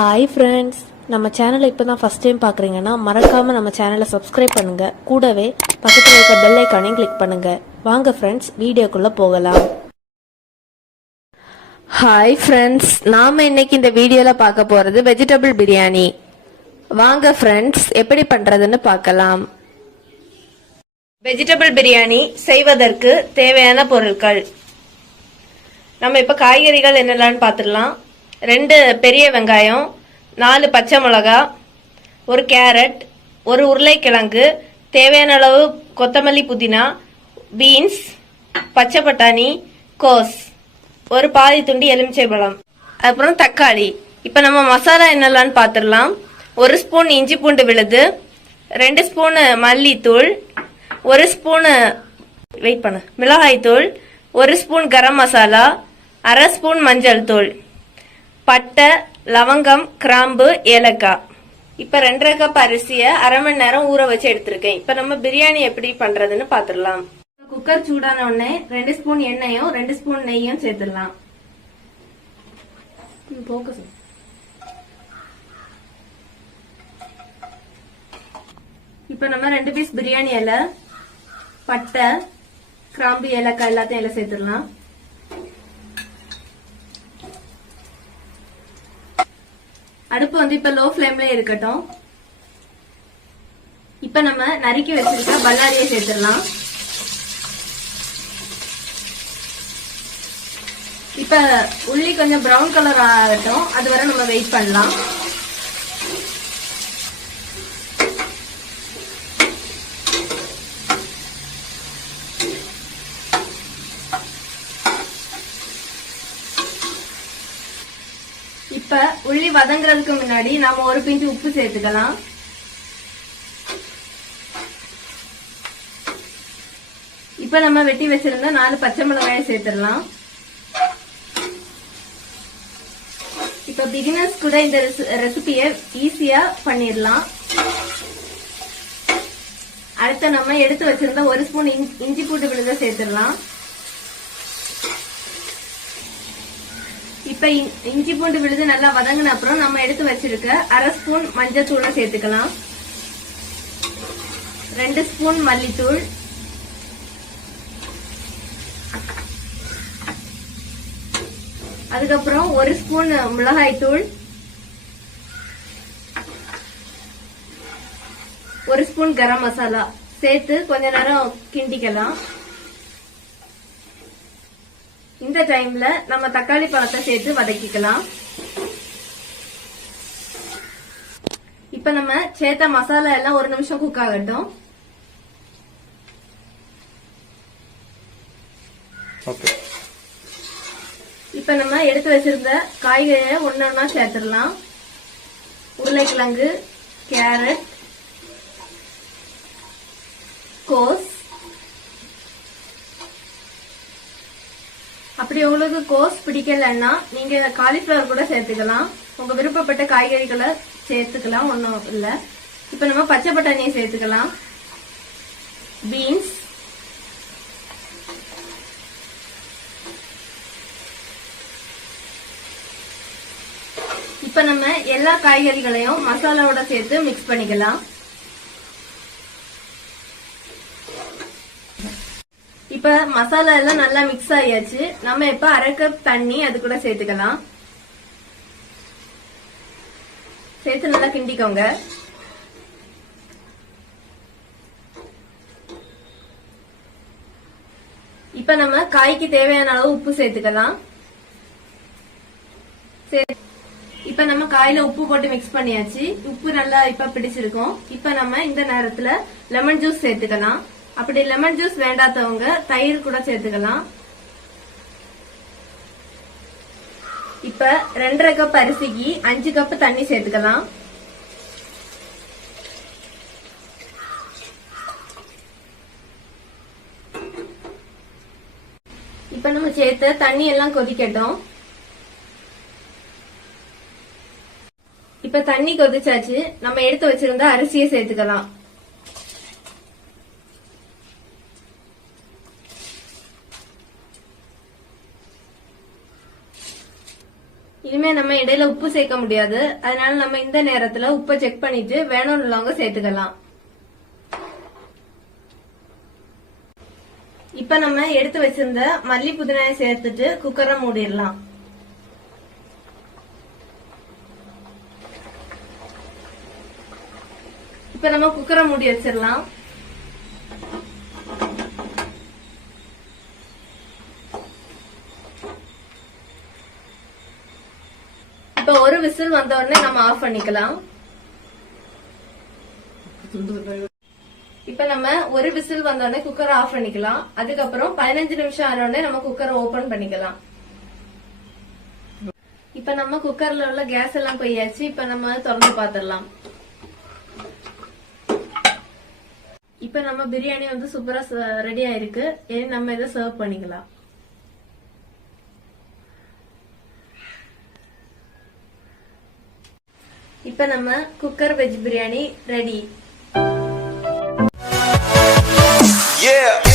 Hi friends, நம்ம சேனலை இப்போ தான் ஃபஸ்ட் டைம் பார்க்குறீங்கன்னா மறக்காமல் நம்ம சேனலை சப்ஸ்கிரைப் பண்ணுங்கள். கூடவே பக்கத்தில் இருக்க பெல் ஐக்கானையும் கிளிக் பண்ணுங்கள். வாங்க ஃப்ரெண்ட்ஸ், வீடியோக்குள்ளே போகலாம். ஹாய் ஃப்ரெண்ட்ஸ், நாம் இன்னைக்கு இந்த வீடியோவில் பார்க்க போகிறது வெஜிடபிள் பிரியாணி. வாங்க ஃப்ரெண்ட்ஸ், எப்படி பண்ணுறதுன்னு பார்க்கலாம். வெஜிடபிள் பிரியாணி செய்வதற்கு தேவையான பொருட்கள் நம்ம இப்போ காய்கறிகள் என்னெல்லாம் பார்த்துடலாம். 2 பெரிய வெங்காயம், 4 பச்சை மிளகா, 1 கேரட், 1 உருளைக்கிழங்கு, தேவையான அளவு கொத்தமல்லி, புதினா, பீன்ஸ், பச்சை பட்டாணி, கோஸ், 1 பாதி துண்டி எலுமிச்சை பழம், அப்புறம் தக்காளி. இப்போ நம்ம மசாலா என்னெல்லாம் பார்த்துடலாம். 1 ஸ்பூன் இஞ்சி பூண்டு விழுது, 2 ஸ்பூன் மல்லித்தூள், 1 ஸ்பூன் மிளகாய் தூள், 1 ஸ்பூன் கரம் மசாலா, 1/2 ஸ்பூன் மஞ்சள் தூள், பட்டை, லவங்கம், கிராம்பு, ஏலக்காய். இப்போ 2.5 கப் அரிசியை 1/2 மணி நேரம் ஊற வச்சு எடுத்திருக்கேன். இப்போ நம்ம பிரியாணி எப்படி பண்றதுன்னு பாத்துடலாம். குக்கர் சூடான உடனே 2 ஸ்பூன் எண்ணெயும் 2 ஸ்பூன் நெய்யும் சேர்த்துடலாம். இப்போ நம்ம 2 பீஸ் பிரியாணி இலை, பட்டை, கிராம்பு, ஏலக்காய் எல்லாத்தையும் இலை சேர்த்துடலாம். அடுப்பு இப்ப லோ ஃபிளேம்ல இருக்கட்டும். இப்ப நம்ம நறுக்கி வச்சிருக்க பல்லாரியை சேர்த்துடலாம். இப்ப உள்ளி கொஞ்சம் பிரவுன் கலர் ஆகட்டும், அது வரை நம்ம வெயிட் பண்ணலாம். இப்ப உள்ளி வதங்குறதுக்கு முன்னாடி நாம 1 பிஞ்சு உப்பு சேர்த்துக்கலாம். இப்ப நம்ம வெட்டி வச்சிருந்த 4 பச்சை மிளகாயை சேர்த்துடலாம். இப்ப பிகினர்ஸ் கூட இந்த ரெசிபியை ஈஸியா பண்ணிடலாம். அடுத்து நம்ம எடுத்து வச்சிருந்த 1 ஸ்பூன் இஞ்சி பூண்டு விழுத சேர்த்துடலாம். இப்ப இஞ்சி பூண்டு விழுது நல்லா வதங்கின அப்புறம் நம்ம எடுத்து வச்சிருக்க 1/2 ஸ்பூன் மஞ்சள் தூளை சேர்த்துக்கலாம். 2 ஸ்பூன் மல்லித்தூள், அதுக்கப்புறம் 1 ஸ்பூன் மிளகாய் தூள், 1 ஸ்பூன் கரம் மசாலா சேர்த்து கொஞ்ச நேரம் கிண்டிக்கலாம். இந்த டைம்ல நம்ம தக்காளி பழத்தை சேர்த்து வதக்கிக்கலாம். இப்ப நம்ம சேர்த்த மசாலா எல்லாம் 1 நிமிஷம் குக் ஆகட்டும். இப்ப நம்ம எடுத்து வச்சிருந்த காய்கறியை ஒன்னா சேர்த்துடலாம். உருளைக்கிழங்கு, கேரட், கோஸ். அப்படி உங்களுக்கு கோஸ் பிடிக்கலன்னா நீங்க காலிஃபிளவர் கூட சேர்த்துக்கலாம். உங்க விருப்பப்பட்ட காய்கறிகளை சேர்த்துக்கலாம், ஒன்றும் இல்ல. இப்ப நம்ம பச்சை பட்டாணியை சேர்த்துக்கலாம். பீன்ஸ், இப்ப நம்ம எல்லா காய்கறிகளையும் மசாலாவோட சேர்த்து மிக்ஸ் பண்ணிக்கலாம். இப்ப மசாலா எல்லாம் நல்லா மிக்ஸ் ஆயாச்சு. நம்ம இப்ப 1/2 கப் தண்ணி அது கூட சேர்த்துக்கலாம். சேர்த்து நல்லா கிண்டிக்கோங்க. இப்ப நம்ம காய்க்கு தேவையான அளவு உப்பு சேர்த்துக்கலாம். இப்ப நம்ம காயில உப்பு போட்டு மிக்ஸ் பண்ணியாச்சு. உப்பு நல்லா இப்ப பிடிச்சிருக்கும். இப்ப நம்ம இந்த நேரத்துல லெமன் ஜூஸ் சேர்த்துக்கலாம். அப்படி லெமன் ஜூஸ் வேண்டாதவங்க தயிர் கூட சேர்த்துக்கலாம். இப்ப 2.5 கப் அரிசிக்கு 5 கப் தண்ணி சேர்த்துக்கலாம். இப்ப நம்ம சேர்த்த தண்ணி எல்லாம் கொதிக்கட்டும். இப்ப தண்ணி கொதிச்சாச்சு. நம்ம எடுத்து வச்சிருந்த அரிசியை சேர்த்துக்கலாம். இனிமே நம்ம இடையில உப்பு சேர்க்க முடியாது. அதனால நம்ம இந்த நேரத்துல உப்பை செக் பண்ணிட்டு வேணும்னு உள்ளவங்க சேர்த்துக்கலாம். இப்ப நம்ம எடுத்து வச்சிருந்த மல்லி புதினாயை சேர்த்துட்டு குக்கரை மூடிடலாம். இப்ப நம்ம குக்கரை மூடி வச்சிடலாம். இப்ப ஒரு விசில் வந்த உடனே நம்ம ஆஃப் பண்ணிக்கலாம். இப்ப நம்ம ஒரு விசில் வந்த உடனே குக்கரை ஆஃப் பண்ணிக்கலாம். அதுக்கப்புறம் 15 நிமிஷம் ஆன உடனே நம்ம குக்கரை ஓபன் பண்ணிக்கலாம். இப்ப நம்ம குக்கர்ல உள்ள கேஸ் எல்லாம் போயாச்சு. இப்ப நம்ம திறந்து பாத்திரலாம். இப்ப நம்ம பிரியாணி வந்து சூப்பரா ரெடி ஆயிருக்கு. இனி நம்ம இதை சர்வ் பண்ணிக்கலாம். இப்ப நம்ம cooker veg biryani ready. Yeah.